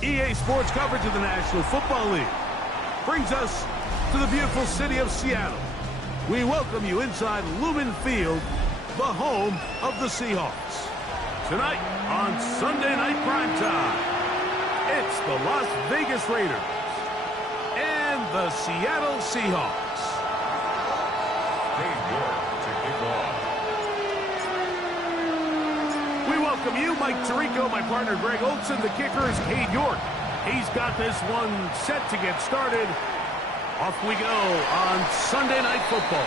EA Sports coverage of the National Football League brings us to the beautiful city of Seattle. We welcome you inside Lumen Field, the home of the Seahawks. Tonight on Sunday Night Primetime, it's the Las Vegas Raiders and the Seattle Seahawks. Cade York to kick off. We welcome you, Mike Tirico, my partner Greg Olson. The kicker is Cade York. He's got this one set to get started. Off we go on Sunday Night Football.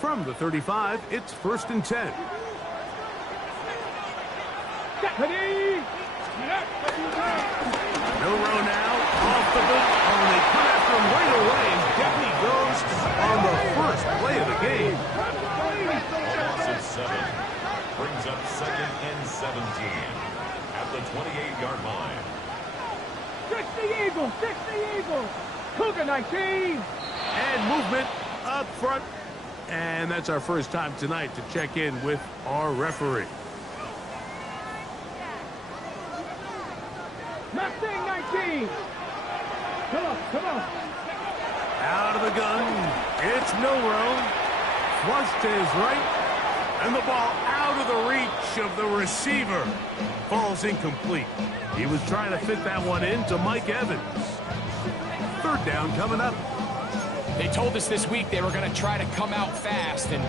From the 35, it's 1st and 10. Milrow now off the boot. Oh, they come after him right away. And down he goes on the first play of the game. Loss of 7. Brings up 2nd and 17 at the 28-yard line. Fix the Eagles! Fix the Eagles! Cougar 19! And movement up front. And that's our first time tonight to check in with our referee. Mustang 19! Come on, come on! Out of the gun, it's Milrow. Flushed to his right. And the ball out of the reach of the receiver. Falls incomplete. He was trying to fit that one in to Mike Evans. 3rd down coming up. They told us this week they were going to try to come out fast, and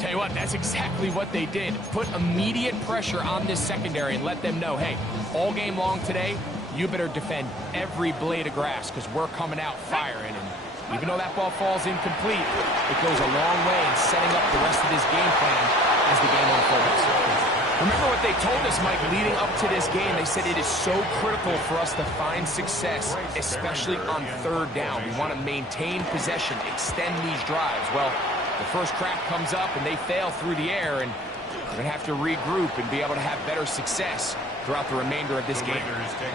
tell you what, that's exactly what they did. Put immediate pressure on this secondary and let them know, hey, all game long today, you better defend every blade of grass because we're coming out firing. And even though that ball falls incomplete, it goes a long way in setting up the rest of this game plan as the game unfolds. Remember what they told us, Mike, leading up to this game. They said it is so critical for us to find success, especially on 3rd down. We want to maintain possession, extend these drives. Well, the first crack comes up and they fail through the air, and we're going to have to regroup and be able to have better success throughout the remainder of this game.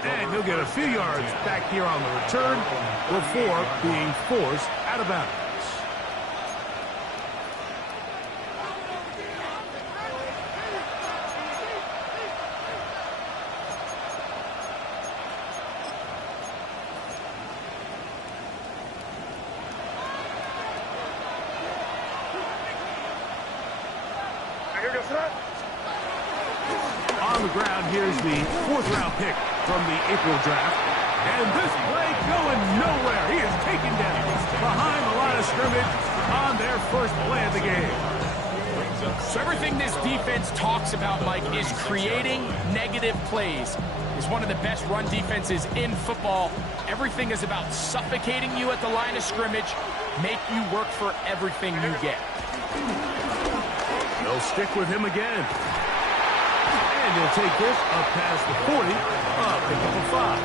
And he'll get a few yards back here on the return before being forced out of bounds. On the ground, here's the 4th-round pick from the April draft. And this play going nowhere. He is taken down behind the line of scrimmage on their first play of the game. So everything this defense talks about, Mike, is creating negative plays. It's one of the best run defenses in football. Everything is about suffocating you at the line of scrimmage, make you work for everything you get. They'll stick with him again. And he'll take this up past the 40, pick up a 5.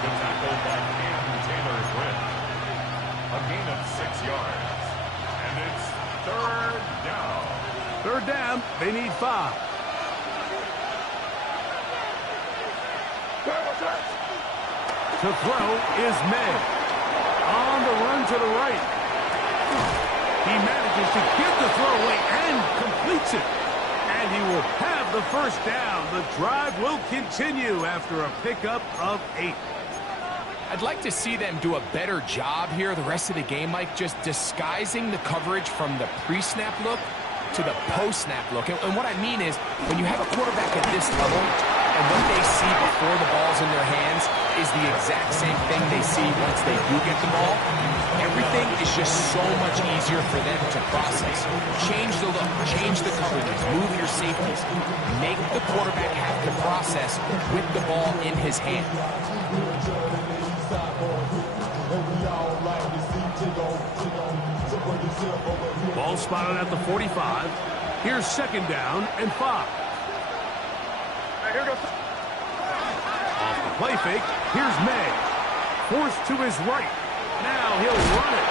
The tackle by Cam Taylor-Britt. A gain of 6 yards. And it's 3rd down. 3rd down, they need 5. To throw is May. On the run to the right. He manages to get the throw away and completes it. And he will have the first down. The drive will continue after a pickup of 8. I'd like to see them do a better job here the rest of the game, Mike, just disguising the coverage from the pre-snap look to the post-snap look. And what I mean is, when you have a quarterback at this level, and what they see before the ball's in their hands is the exact same thing they see once they do get the ball, everything is just so much easier for them to process. Change the look, change the coverages, move your safeties. Make the quarterback have to process with the ball in his hand. Ball spotted at the 45. Here's 2nd down and 5. Off the play fake, here's May. Forced to his right. Now he'll run it.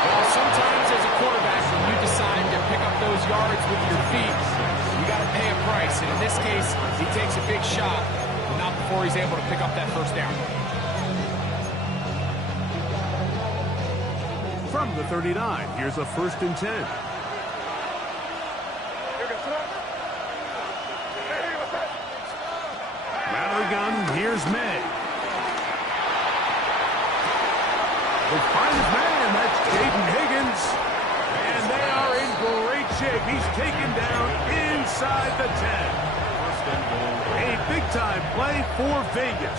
Well, sometimes as a quarterback, when you decide to pick up those yards with your feet, you got to pay a price. And in this case, he takes a big shot, but not before he's able to pick up that first down. from the 39. Here's a 1st and 10. Out of the gun, here's May. He'll find his man, that's Jaden Higgins. And they are in great shape. He's taken down inside the 10. A big-time play for Vegas.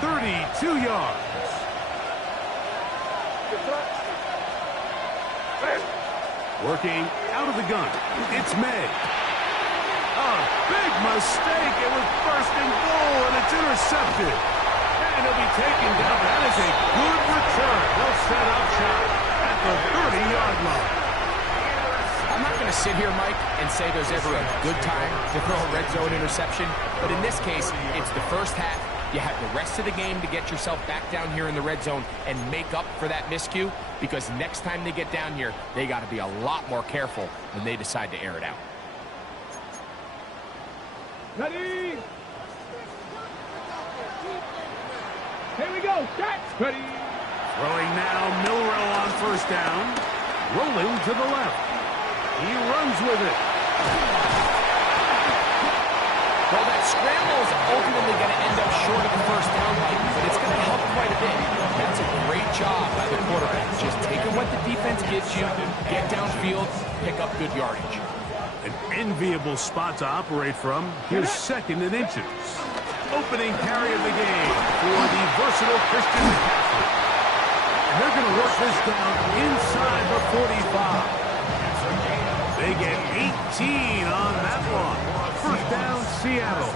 32 yards. Working out of the gun, it's May. A big mistake. It was first and goal, and it's intercepted. And he'll be taken down. That is a good return. They'll set up shop at the 30-yard line. I'm not going to sit here, Mike, and say there's ever a good time to throw a red zone interception. But in this case, it's the first half. You have the rest of the game to get yourself back down here in the red zone and make up for that miscue, because next time they get down here, they got to be a lot more careful when they decide to air it out. Ready? Here we go. Set. Ready. Throwing now, Milrow on 1st down. Rolling to the left. He runs with it. Well, that scramble is ultimately going to end up short of the 1st down, Mike, but it's going to help quite a bit. That's a great job by the quarterback. Just taking what the defense gives you, get downfield, pick up good yardage. An enviable spot to operate from. Here's 2nd and inches. Opening carry of the game for the versatile Christian McCaffrey. And they're going to work this down inside the 45. They get 18 on that one. 1st down, Seattle.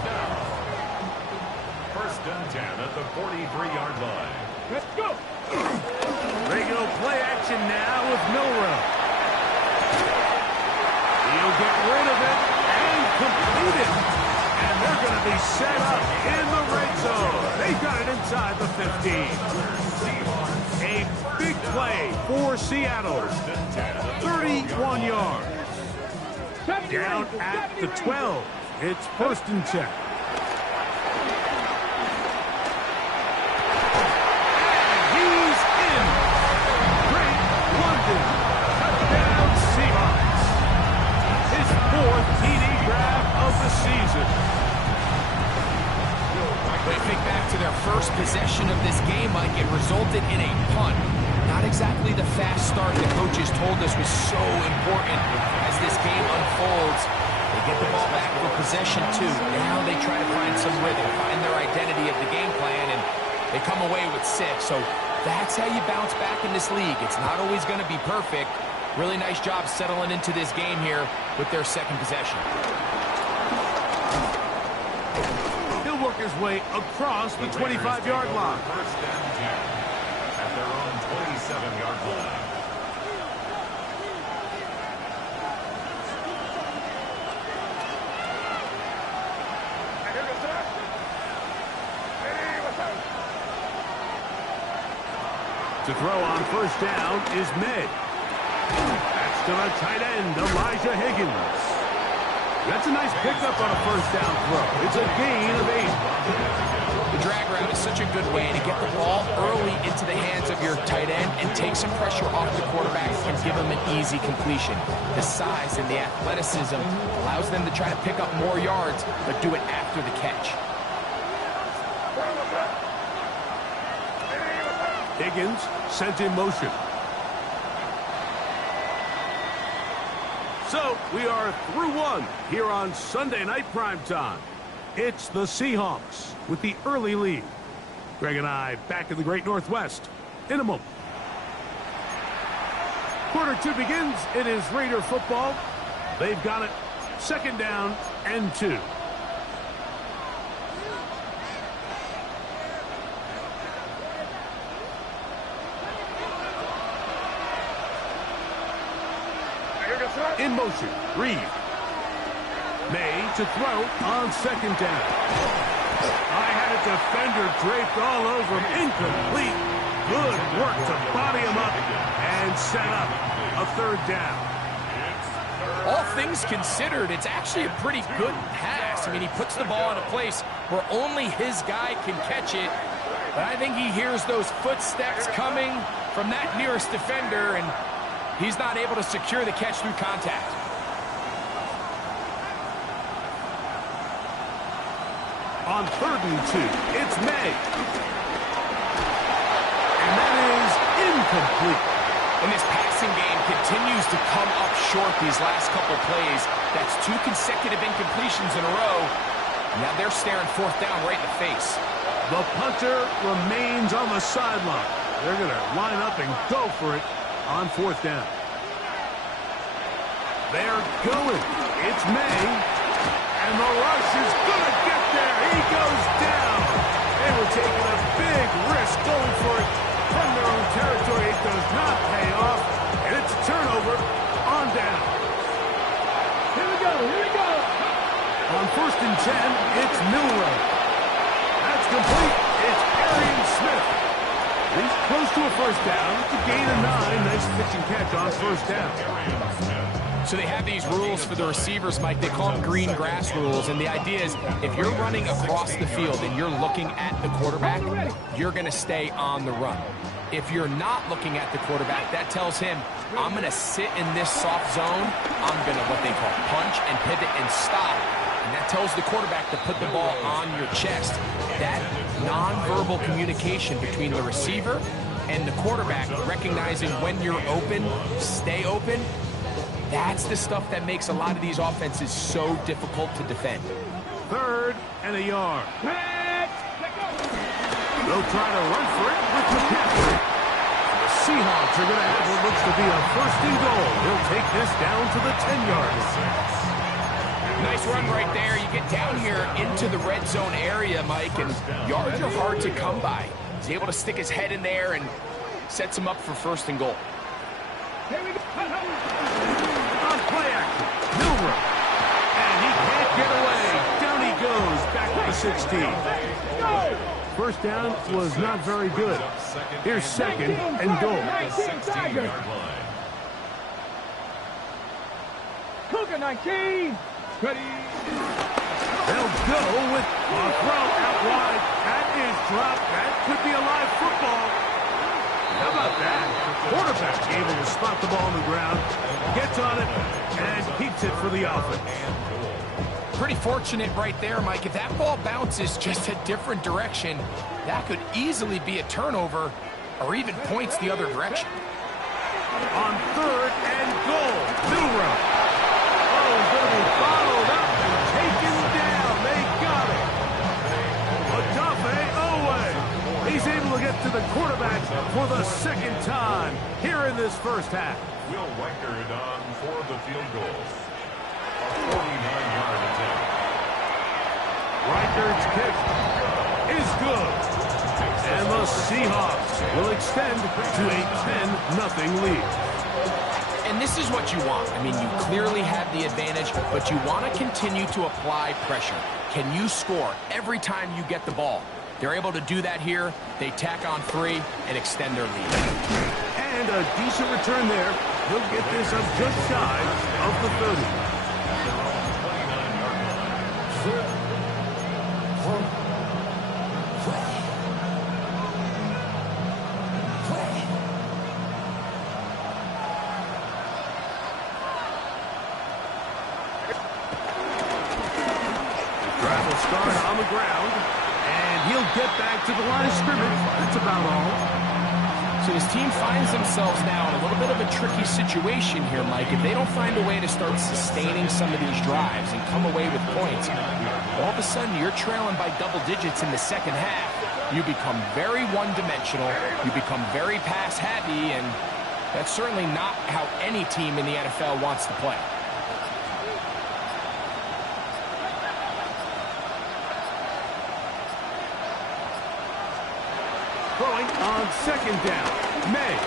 1st and 10 at the 43-yard line. Let's go. They go play action now with Milrow. He'll get rid of it and complete it. And they're going to be set up in the red zone. They got it inside the 15. A big play for Seattle. 31 yards. Down at the 12. It's 1st and 10. And he's in. Great London. Touchdown Seahawks. His 4th TD grab of the season. But think back to their first possession of this game, Mike. It resulted in a punt. Not exactly the fast start the coaches told us was so important as this game unfolds. They get the ball back for possession 2. Now they try to find some rhythm, find their identity of the game plan, and they come away with 6. So that's how you bounce back in this league. It's not always going to be perfect. Really nice job settling into this game here with their 2nd possession. He'll work his way across the 25-yard line. 1st and 10 at their own 27-yard line. To throw on 1st down is May. That's to the tight end, Elijah Higgins. That's a nice pickup on a 1st down throw. It's a gain of 8. The drag route is such a good way to get the ball early into the hands of your tight end and take some pressure off the quarterback and give him an easy completion. The size and the athleticism allows them to try to pick up more yards, but do it after the catch. Higgins sent in motion. So we are through one here on Sunday Night Primetime. It's the Seahawks with the early lead. Greg and I back in the Great Northwest in a moment. Quarter 2 begins. It is Raider football. They've got it 2nd down and 2. In motion, Reed. May to throw on 2nd down. I had a defender draped all over him. Incomplete. Good work to body him up and set up a 3rd down. All things considered, it's actually a pretty good pass. I mean, he puts the ball in a place where only his guy can catch it. But I think he hears those footsteps coming, from that nearest defender, and he's not able to secure the catch through contact. On 3rd and 2, it's May. And that is incomplete. And this passing game continues to come up short these last couple plays. That's 2 consecutive incompletions in a row. Now they're staring 4th down right in the face. The punter remains on the sideline. They're going to line up and go for it on 4th down. They're going. It's May. And the rush is going to get there. He goes down. They were taking a big risk going for it from their own territory. It does not pay off. And it's a turnover on down. Here we go, here we go. On 1st and 10, it's Milrow. That's complete. It's Arian Smith. He's close to a 1st down. It's a gain of 9. Nice pitch and catch on 1st down. So they have these rules for the receivers, Mike. They call them green grass rules. And the idea is if you're running across the field and you're looking at the quarterback, you're going to stay on the run. If you're not looking at the quarterback, that tells him, I'm going to sit in this soft zone. I'm going to what they call punch and pivot and stop. And that tells the quarterback to put the ball on your chest. That nonverbal communication between the receiver and the quarterback, recognizing when you're open, stay open, that's the stuff that makes a lot of these offenses so difficult to defend. 3rd and a yard. They'll try to run for it with McCaffrey. The Seahawks are going to have what looks to be a 1st and goal. They'll take this down to the 10-yard line. Nice run right there. You get down here into the red zone area, Mike, and yards are hard to come by. He's able to stick his head in there and sets him up for 1st and goal. Here we go. On play action, Milrow. And he can't get away. Down he goes, back to the 16. Go. 1st down was not very good. Here's 2nd and goal. 19, Tiger. Cougar 19. Ready. They'll go with a throw out wide. That is dropped. That could be a live football. How about that? Quarterback able to spot the ball on the ground, gets on it, and keeps it for the offense. Pretty fortunate right there, Mike. If that ball bounces just a different direction, that could easily be a turnover or even points the other direction. On 3rd and goal, Milrow. Oh, he's going to be followed up and taken down. They got it. Odafe Owe. He's able to get to the quarterback for the 2nd time here in this 1st half. Will Weckert on for the field goal. A 49-yard attempt. Reichert's kick is good. And the Seahawks will extend to a 10-0 lead. And this is what you want. I mean, you clearly have the advantage, but you want to continue to apply pressure. Can you score every time you get the ball? They're able to do that here. They tack on 3 and extend their lead. And a decent return there. He'll get this up just shy of the 30. Drive will start on the ground, and he'll get back to the line of scrimmage. That's about all. So his team finds themselves now in a little bit of a tricky situation here, Mike. If they don't find a way to start sustaining some of these drives and come away with points, all of a sudden you're trailing by double digits in the 2nd half. You become very one-dimensional. You become very pass-happy, and that's certainly not how any team in the NFL wants to play. Throwing on 2nd down. May.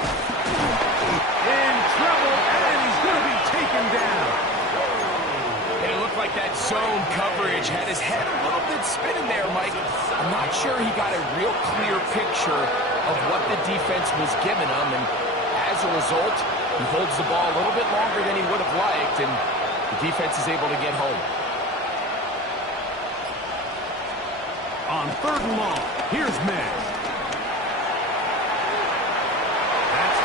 In trouble, and he's going to be taken down. And it looked like that zone coverage had his head a little bit spinning there, Mike. I'm not sure he got a real clear picture of what the defense was giving him, and as a result, he holds the ball a little bit longer than he would have liked, and the defense is able to get home. On 3rd and long, here's May.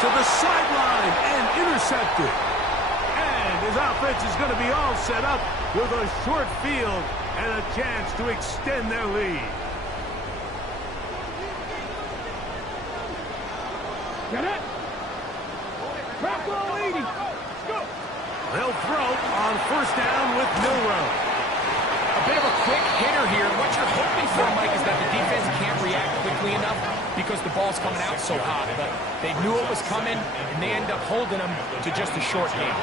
to the sideline and intercepted. And his offense is going to be all set up with a short field and a chance to extend their lead. Get it? Track roll 80. Go. They'll throw on first down with Milrow. A bit of a quick hitter here. What you're hoping for, Mike, is that the defense can't react quickly enough because the ball's coming out so hot. But they knew it was coming, and they end up holding them to just a short game.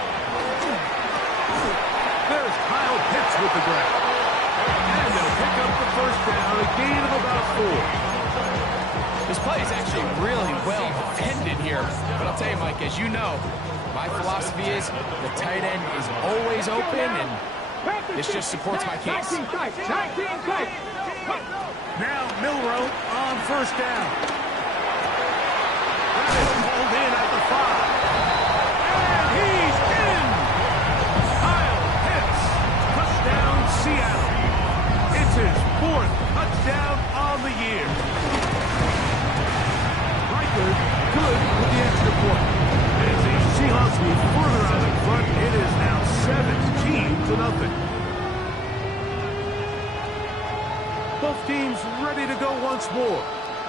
There's Kyle Pitts with the grab. And they'll pick up the first down, a gain of about 4. This play is actually really well defended here. But I'll tell you, Mike, as you know, my philosophy is the tight end is always open, and this just supports my case. 19 tight. Now Milrow on first down. That is pulled in at the 5. And he's in! Kyle Pitts, touchdown Seattle. It's his 4th touchdown on the year. Reichard good with the extra point. As the Seahawks move further out in front, it is now 17-0. Both teams ready to go once more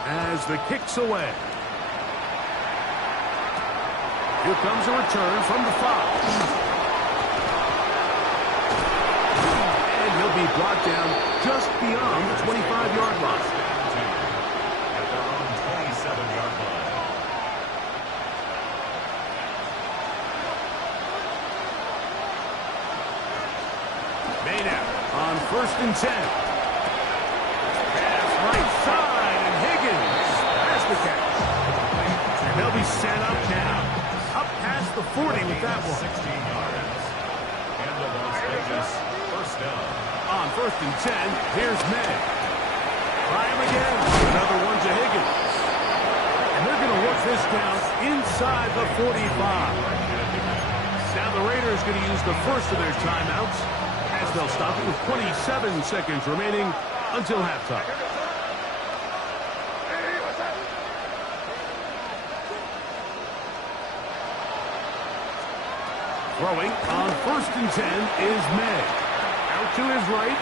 as the kick's away. Here comes a return from the 5. And he'll be brought down just beyond the 25-yard line. At their own 27-yard line. Maynard on first and 10. Right side, and Higgins has the catch. And they'll be set up now. Up past the 40 with that one. 16 yards. And the Las Vegas first down. On first and 10, here's May. Try him again. Another one to Higgins. And they're going to work this down inside the 45. Now the Raiders going to use the first of their timeouts as they'll stop it with 27 seconds remaining until halftime. Throwing on first and 10 is May. Out to his right.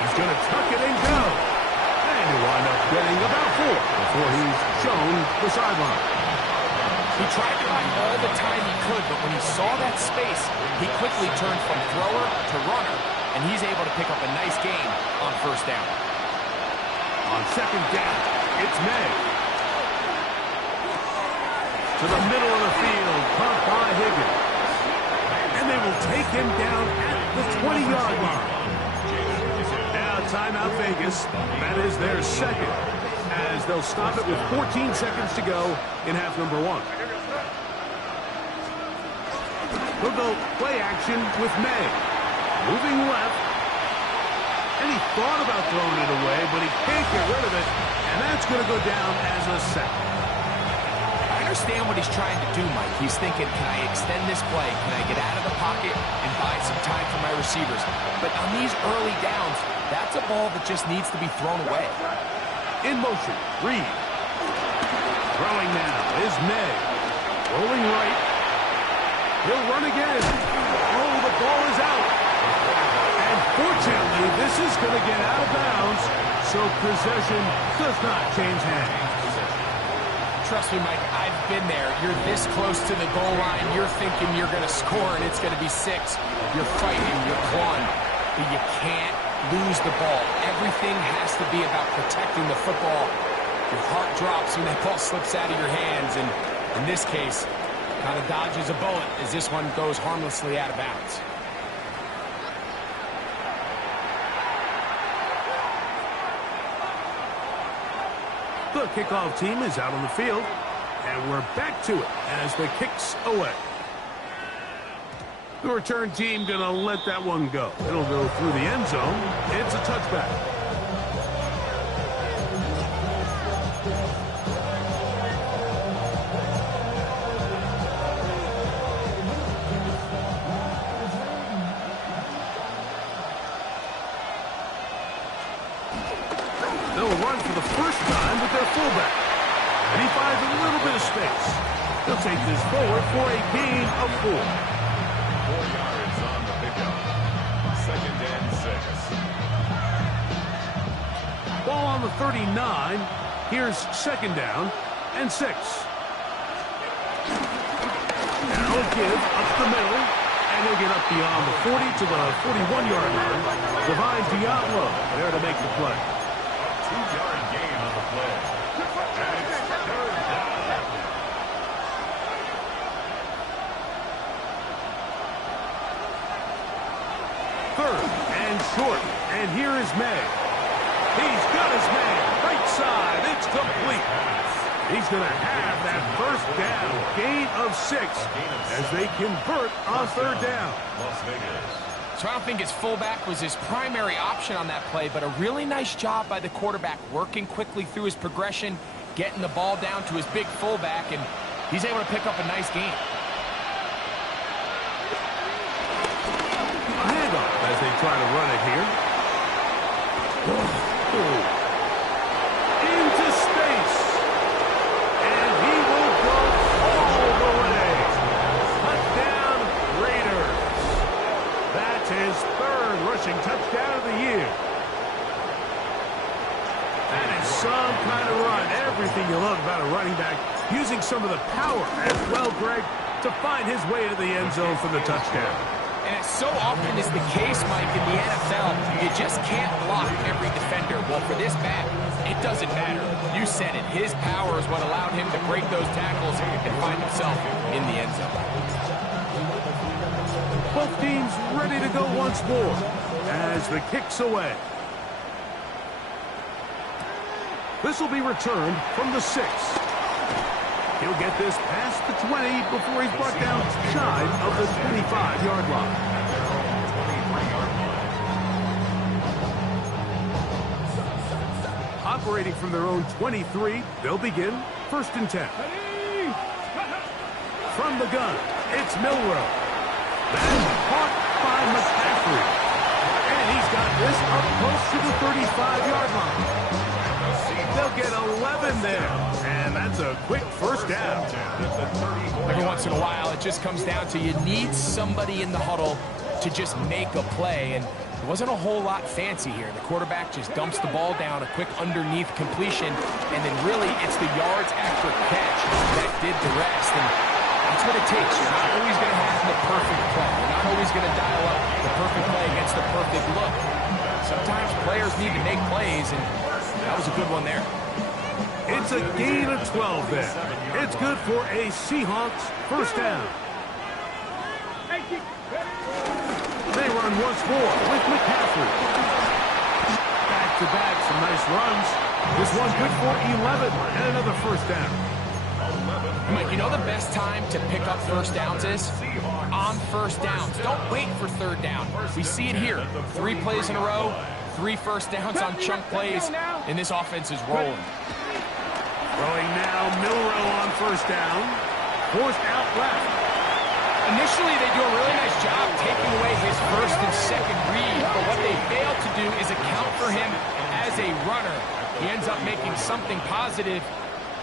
He's going to tuck it and go. And he'll wind up getting about 4 before he's shown the sideline. He tried to buy all the time he could, but when he saw that space, he quickly turned from thrower to runner, and he's able to pick up a nice gain on first down. On second down, it's May. To the middle of the field, caught by Higgins. And they will take him down at the 20-yard line. Now timeout Vegas. That is their second, as they'll stop it with 14 seconds to go in half number 1. They'll go play action with May. Moving left. And he thought about throwing it away, but he can't get rid of it. And that's going to go down as a sack. I understand what he's trying to do, Mike. He's thinking, can I extend this play? Can I get out of the pocket and buy some time for my receivers? But on these early downs, that's a ball that just needs to be thrown away. In motion, Reed. Throwing now is May. Rolling right. He'll run again. Oh, the ball is out. And fortunately, this is going to get out of bounds, so possession does not change hands. Trust me, Mike, I've been there. You're this close to the goal line. You're thinking you're going to score, and it's going to be 6. You're fighting, you're clawing, but you can't lose the ball. Everything has to be about protecting the football. Your heart drops when that ball slips out of your hands, and in this case, kind of dodges a bullet as this one goes harmlessly out of bounds. The kickoff team is out on the field, and we're back to it as the kick's away. The return team going to let that one go. It'll go through the end zone. It's a touchback. They'll run for the first time with their fullback. And he finds a little bit of space. He'll take this forward for a gain of 4. 4 yards on the pickup. 2nd and 6. Ball on the 39. Here's 2nd down and 6. Now a give up the middle, and he'll get up beyond the 40 to the 41-yard line. Divine Diablo there to make the play. 2-yard gain on the play. And it's 3rd down. Third and short, and here is May. He's got his man, right side, it's complete. He's going to have that first down, gain of 6, as they convert on 3rd down. Las Vegas. So I don't think his fullback was his primary option on that play, but a really nice job by the quarterback working quickly through his progression, getting the ball down to his big fullback, and he's able to pick up a nice gain. A handoff as they try to run it here. Into space. And he will go all the way. Touchdown, Raiders. That's his 3rd rushing touchdown of the year. That is some kind of run. Everything you love about a running back. Using some of the power as well, Greg, to find his way to the end zone for the touchdown. And as so often is the case, Mike, in the NFL, you just can't block every defender. Well, for this back, it doesn't matter. You said it. His power is what allowed him to break those tackles and find himself in the end zone. Both teams ready to go once more as the kick's away. This will be returned from the 6. He'll get this past the 20 before he's brought down shy of the 25-yard line. Operating from their own 23, they'll begin 1st and 10. From the gun, it's Milroe. That's caught by McCaffrey. And he's got this up close to the 35-yard line. They'll get 11 there. And that's a quick first down. Every once in a while, it just comes down to you need somebody in the huddle to just make a play. And it wasn't a whole lot fancy here. The quarterback just dumps the ball down, a quick underneath completion, and then really it's the yards after catch that did the rest. And that's what it takes. You're not always going to have the perfect play. You're not always going to dial up the perfect play against the perfect look. Sometimes players need to make plays, and that was a good one there. It's a gain of 12 there. It's good for a Seahawks first down. They run once more with McCaffrey. Back-to-back, some nice runs. This one good for 11 and another first down. Mike, you know the best time to pick up first downs is? On first downs. Don't wait for 3rd down. We see it here. 3 plays in a row, 3 first downs on chunk plays, and this offense is rolling. Throwing now, Milroe on first down. Forced out left. Initially, they do a really nice job taking away his 1st and 2nd read, but what they fail to do is account for him as a runner. He ends up making something positive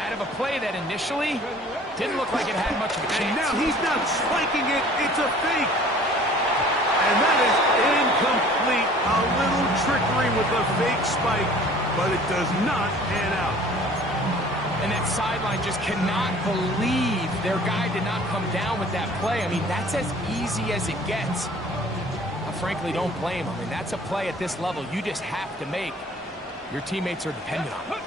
out of a play that initially didn't look like it had much of a chance. And now he's not spiking it, it's a fake. And that is incomplete. A little trickery with a fake spike, but it does not pan out. And that sideline just cannot believe their guy did not come down with that play. I mean, that's as easy as it gets. I frankly don't blame him. I mean, that's a play at this level you just have to make. Your teammates are dependent on it.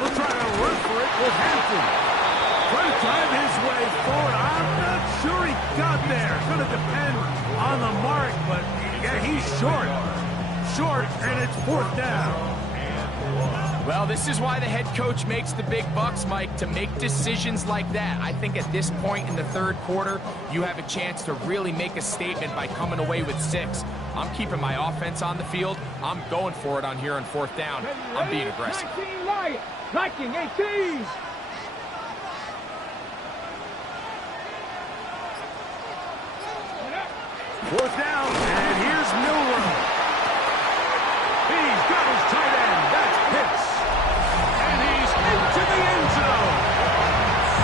We'll try to run for it with Hampton. Trying to drive his way forward. I'm not sure he got there. It's going to depend on the mark, but yeah, he's short. Short, and it's 4th down. Well, this is why the head coach makes the big bucks, Mike, to make decisions like that. I think at this point in the 3rd quarter, you have a chance to really make a statement by coming away with 6. I'm keeping my offense on the field. I'm going for it on here on 4th down. I'm being aggressive. 19 Lions, blocking 18. Fourth down, and here's Milroe. He's got his tight end. That's Pitts. And he's into the end zone.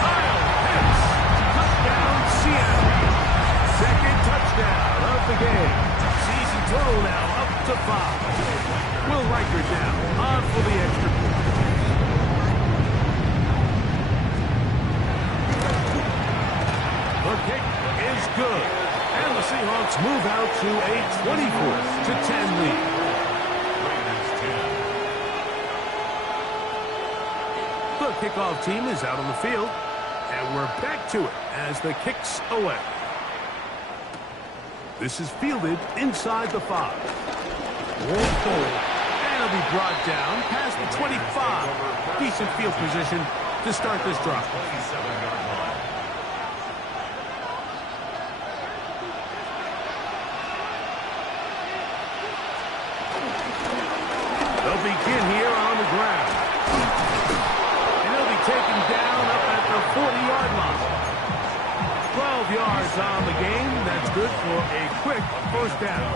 Kyle Pitts good. And the Seahawks move out to a 24-10 lead. The kickoff team is out on the field, and we're back to it as the kick's away. This is fielded inside the 5. Won't hold, and it'll be brought down past the 25. Decent field position to start this drive. They'll begin here on the ground. And they'll be taken down up at the 40-yard line. 12 yards on the game. That's good for a quick first down.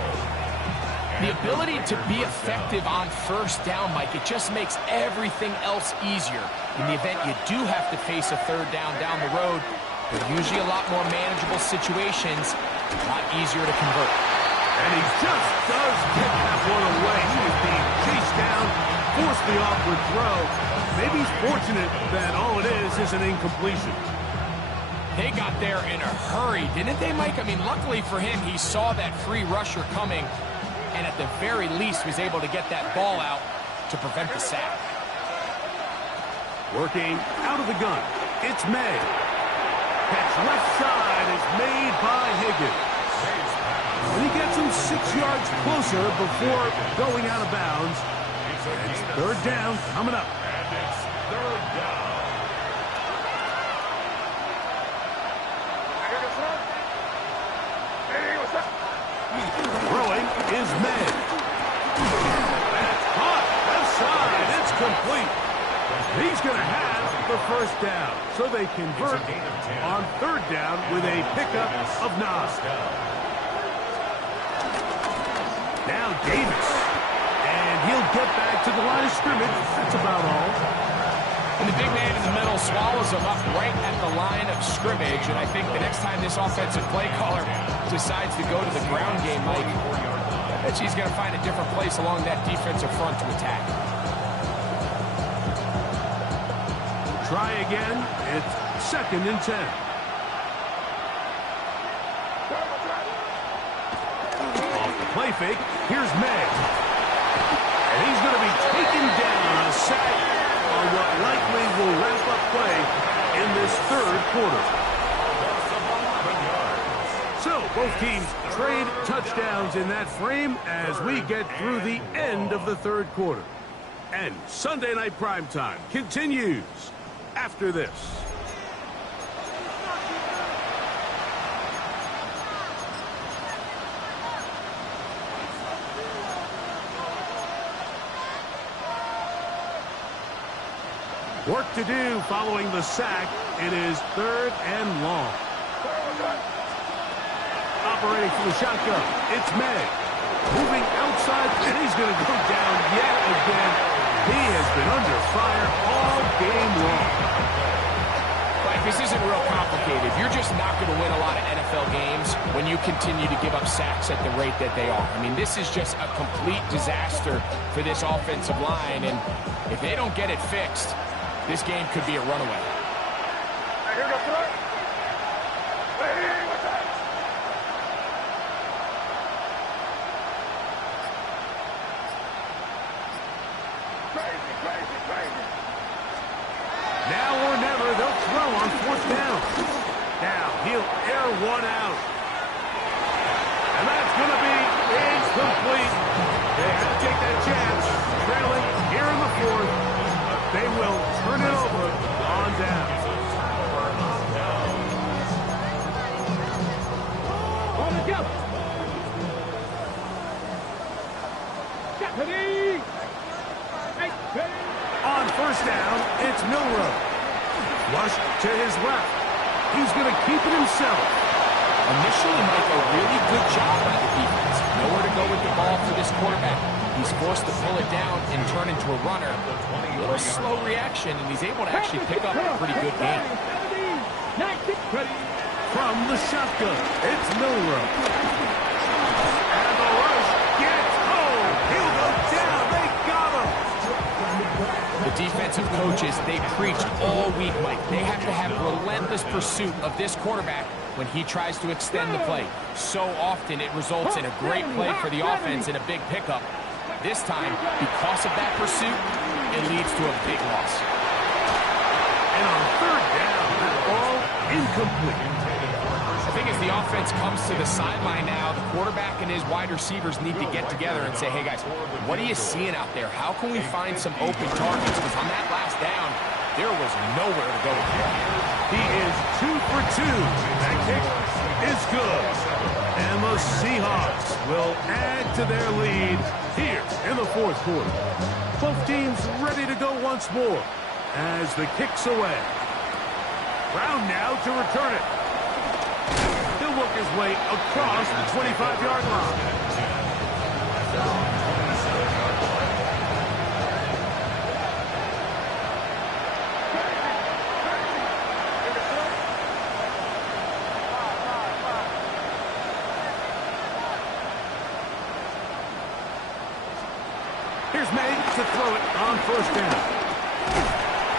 The ability to be effective on first down, Mike, it just makes everything else easier. In the event you do have to face a third down the road, they're usually a lot more manageable situations, a lot easier to convert. And he just does kick that one away. He is being chased down, forced the awkward throw. Maybe he's fortunate that all it is an incompletion. They got there in a hurry, didn't they, Mike? I mean, luckily for him, he saw that free rusher coming, and at the very least was able to get that ball out to prevent the sack. Working out of the gun, it's May. Catch left side is made by Higgins. And he gets him 6 yards closer before going out of bounds. It's third down coming up. And it's third down. Throwing is May. That's hot. Left side. It's complete. He's going to have the first down. So they convert on third down with a pickup of 9. Now Davis. And he'll get back to the line of scrimmage. That's about all. And the big man in the middle swallows him up right at the line of scrimmage. And I think the next time this offensive play caller decides to go to the ground game, Mike, I bet he's going to find a different place along that defensive front to attack. Try again. It's 2nd and 10. Off the play fake. Here's May. And he's going to be taken down. A sack on what likely will wrap up play in this third quarter. So both teams trade touchdowns in that frame as we get through the end of the third quarter. And Sunday Night Primetime continues after this. Work to do following the sack. It is third and long. Operating from the shotgun, it's May. Moving outside, and he's going to go down yet again. He has been under fire all game long. Like, this isn't real complicated. You're just not going to win a lot of NFL games when you continue to give up sacks at the rate that they are. I mean, this is just a complete disaster for this offensive line, and if they don't get it fixed, this game could be a runaway. Now or never, they'll throw on fourth down. Now he'll air one out. And that's going to be incomplete. They have to take that chance. Trailing here in the fourth. They will turn it over on down. On the jump. Deputy. On first down, it's Milroe. Flush to his left. He's going to keep it himself. Initially, Mike, a really good job by the defense. Nowhere to go with the ball for this quarterback. He's forced to pull it down and turn into a runner. A little slow reaction, and he's able to actually pick up a pretty good game. From the shotgun, it's Milroe. And the rush gets home. He'll go down. They got him. The defensive coaches, they preached all week, Mike. They have to have relentless pursuit of this quarterback when he tries to extend the play. So often it results in a great play for the offense and a big pickup. This time, because of that pursuit, it leads to a big loss. And on third down, that ball incomplete. I think as the offense comes to the sideline now, the quarterback and his wide receivers need to get together and say, hey guys, what are you seeing out there? How can we find some open targets? Because on that last down, there was nowhere to go here. He is 2 for 2. That kick is good. And the Seahawks will add to their lead here in the fourth quarter. Both teams ready to go once more as the kick's away. Brown now to return it. He'll work his way across the 25-yard line. Here's May to throw it on first down.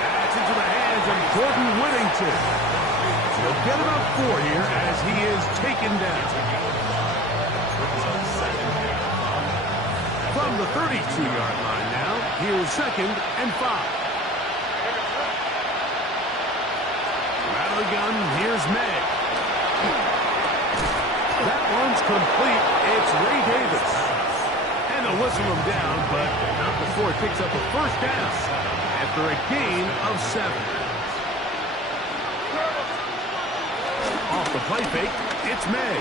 That's into the hands of Jordan Whittington. He'll get about 4 here as he is taken down. From the 32-yard line now, here's 2nd and 5. Out of the gun, here's May. That one's complete. It's Ray Davis. And they'll whistle him down, but not before it picks up a first down after a gain of 7. Off the play fake, it's May.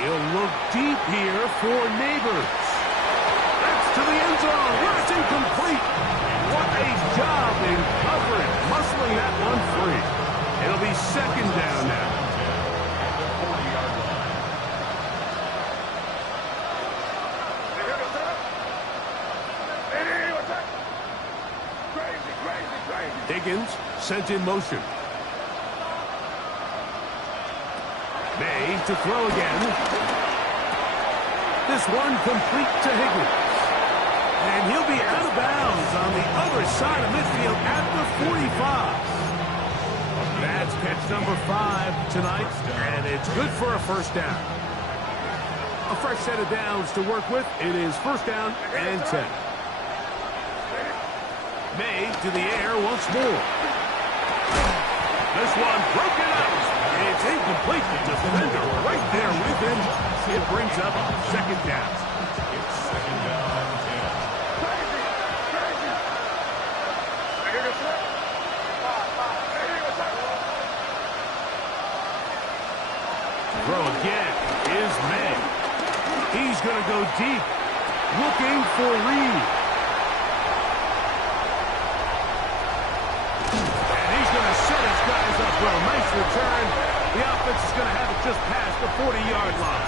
He'll look deep here for Neighbors. That's to the end zone, where it's incomplete. What a job in covering, muscling that one free. It'll be 2nd down now. Higgins sent in motion. May to throw again. This one complete to Higgins. And he'll be out of bounds on the other side of midfield at the 45. That's catch number 5 tonight, and it's good for a first down. A fresh set of downs to work with. It is first down and 10. May to the air once more. This one broken up. It's incomplete. The defender right there with him. It brings up 2nd down. It's 2nd down and 10. Throw again is May. He's going to go deep, looking for Reed. And he's going to set his guys up well. Nice return. The offense is going to have it just past the 40-yard line.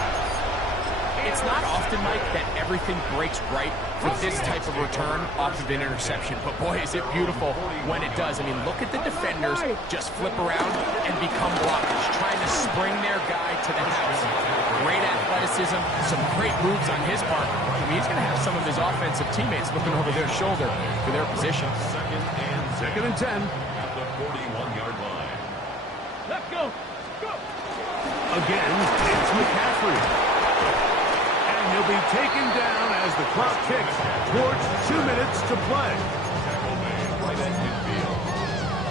It's not often, Mike, that everything breaks right for this type of return off of an interception. But, boy, is it beautiful when it does. I mean, look at the defenders just flip around and become blockers, trying to spring their guy to the house. Great athleticism, some great moves on his part. I mean, he's going to have some of his offensive teammates looking over their shoulder for their position. 2nd and 10. At the 41-yard line. Let's go. Go. Again, it's McCaffrey. And he'll be taken down as the clock ticks towards 2 minutes to play. Tackle made right at midfield.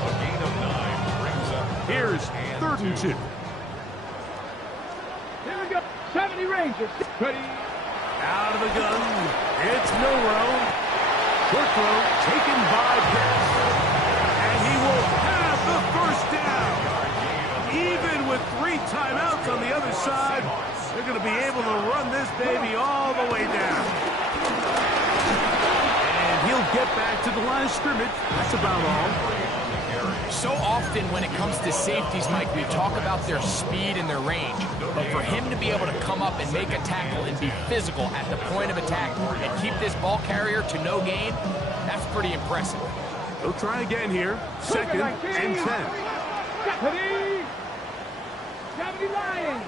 A gain of 9 brings up Here's 3rd and 2. Here we go. 70 Rangers. Ready. Out of the gun. It's Milrow. Short throw taken by Pitt. And he will have the first down. Even with 3 timeouts on the other side, they're going to be able to run this baby all the way down. And he'll get back to the line of scrimmage. That's about all. So often when it comes to safeties, Mike, we talk about their speed and their range. But for him to be able to come up and make a tackle and be physical at the point of attack and keep this ball carrier to no gain, that's pretty impressive. He'll try again here. 2nd and 10. Ready. 70 Lions.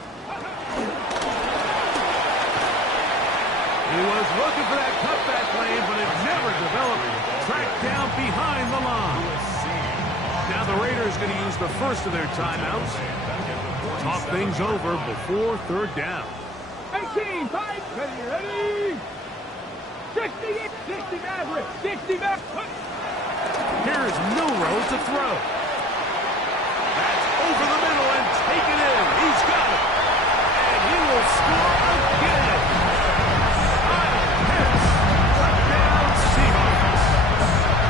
He was looking for that cutback lane, but it never developed. tracked down behind the line. Now the Raiders going to use the first of their timeouts. Talk things over before third down. 18, fight, ready. 60 Maverick, 60 Maverick. Here's Milrow to throw. That's over the middle and taken in. He's got it. And he will score again. Touchdown Seahawks.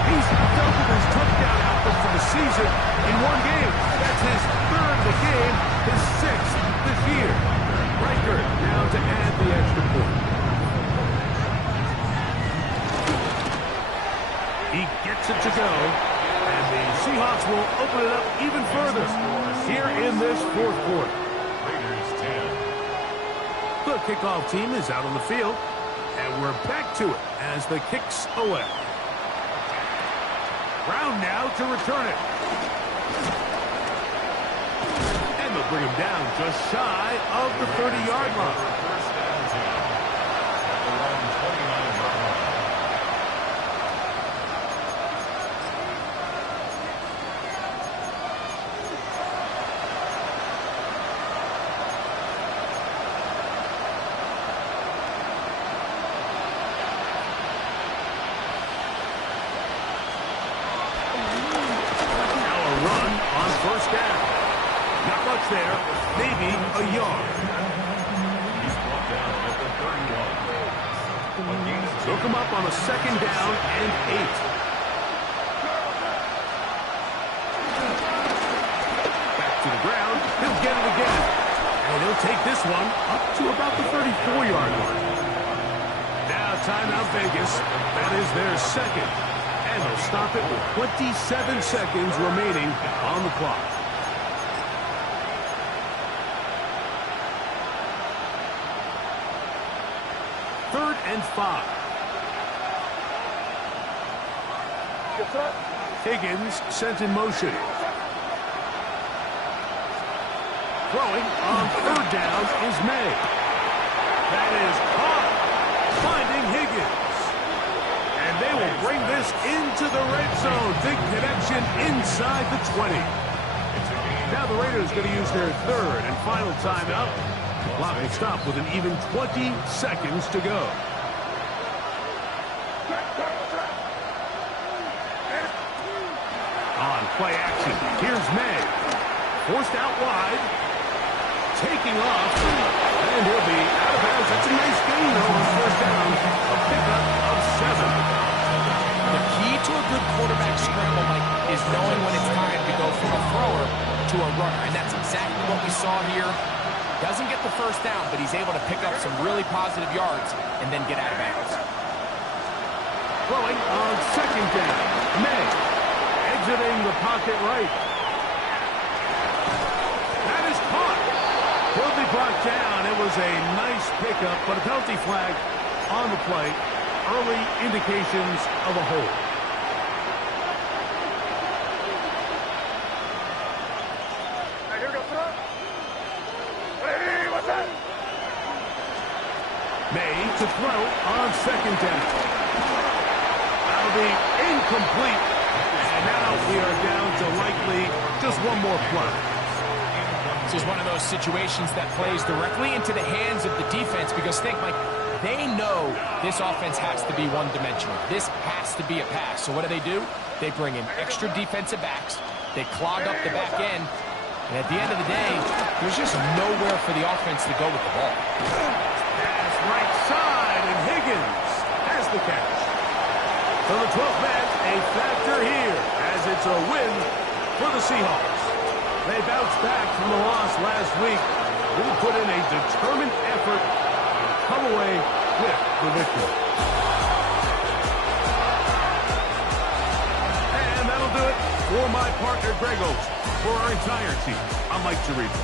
He's doubled his touchdown output for the season in one game. That's his third of the game, his sixth this year. Riker now to add the extra point. He gets it to go, and the Seahawks will open it up even further here in this fourth quarter. Raiders 10. The kickoff team is out on the field, and we're back to it as the kick's away. Brown now to return it. And they'll bring him down just shy of the 30-yard line. First down 10. At the 29-yard line. First down. Not much there. Maybe a yard. He's brought down at the 31. Took him up on a second down and 8. Back to the ground. He'll get it again. And he'll take this one up to about the 34-yard line. Now timeout Vegas. That is their second. And they'll stop it with 27 seconds remaining on the clock. Third and 5. Higgins sent in motion. Throwing on third down is May. That is caught. Finding Higgins. And they will bring this into the red zone. Big connection inside the 20. Now the Raiders going to use their third and final timeout. The clock will stop with an even 20 seconds to go. On play action, here's May. Forced out wide. Taking off. And he'll be out of bounds. That's a nice gain, though, on first down. A pickup of 7. The key to a good quarterback scramble, Mike, is knowing when it's time to go from a thrower to a runner. And that's exactly what we saw here. Doesn't get the first down, but he's able to pick up some really positive yards and then get out of bounds. Throwing on second down. May exiting the pocket right. That is caught. He'll be brought down. It was a nice pickup, but a penalty flag on the play. Early indications of a hold. May to throw on second down. That'll be incomplete. And now we are down to likely just one more play. This is one of those situations that plays directly into the hands of the defense because think, Mike, they know this offense has to be one-dimensional. This has to be a pass. So what do? They bring in extra defensive backs. They clog up the back end. And at the end of the day, there's just nowhere for the offense to go with the ball. Pass right side, and Higgins has the catch. So the 12th man, a factor here, as it's a win for the Seahawks. They bounced back from the loss last week. Really put in a determined effort and come away with the victory. And that'll do it for my partner, Greg Oates. For our entire team, I'm Mike Tirico.